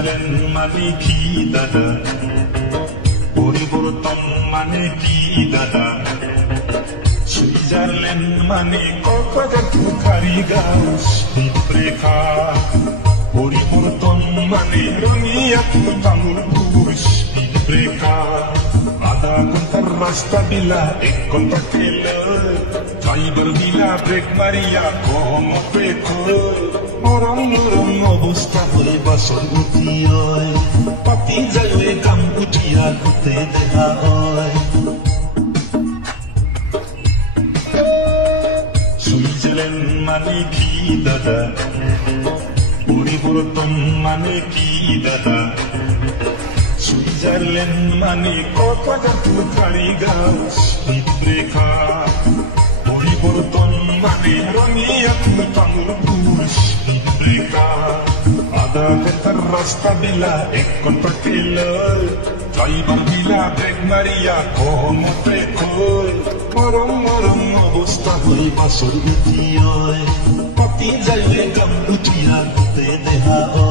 Switzerland মানে কি দাদা, পরিবর্তন মানে কি দাদা, সুইজারল্যান্ড মানে কক্সবাজার কুমারীঘাট বিদ্রেখা, পরিবর্তন মানে রঙিয়া তামুলপুর বিদ্রেখা, আধা ঘন্টার রাস্তা বিলা 1 ঘন্টা খেল, ড্রাইভার বিলা ব্রেক মারিয়া কম ব্রেক, নরম নরম অবস্থা হয়ে বাসর উঠিয়, পাতি যায় কাম উঠিয়া ঘুরতে দেখা হয়। সুইজারল্যান্ড মানে কি দাদা, পরিবর্তন মানে কি দাদা, সুইজারল্যান্ড মানে কক্সবাজার কুমারীঘাট বিদ্রেখা, পরিবর্তন মানে রঙিয়া তামুলপুর বিদ্রেখা, আধা ঘন্টার রাস্তা বিলা 1 ঘন্টা খেল, ড্রাইভার বিলা ব্রেক মারিয়া কম ব্রেক, নরম নরম অবস্থা হয়ে বাসর উঠিয়, পাতি যায় কাম উঠিয়া ঘুরতে দেখা হয়।